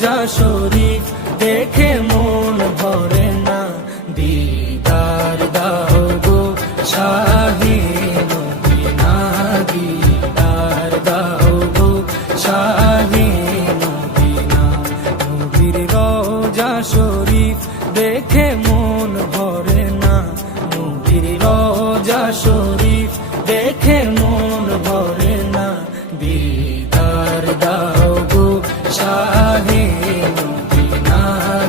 রোজা শরীফ দেখে মন ভরে না, দিদার দাও গো শাহে মদিনা, দিদার দাও গো শাহে মদিনা। নবীর রোজা শরীফ দেখে মন ভরে না, নবীর রোজা শরীফ দেখে মন ভরে না, দিদার দাও গো শাহে মদিনা,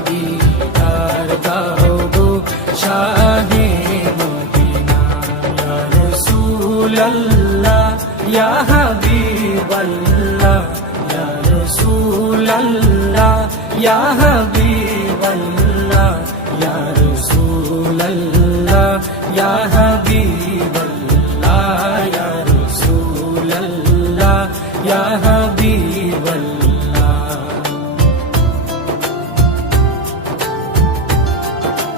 দিদার দাও গো শাহে মদিনা। ইয়া রাসূলাল্লাহ ইয়া হাবিবাল্লাহ, ইয়া রাসূলাল্লাহ ইয়া হাবিবাল্লাহ, ইয়া রাসূলাল্লাহ ইয়া হাবিবাল্লাহ, ইয়া রাসূলাল্লাহ ইয়া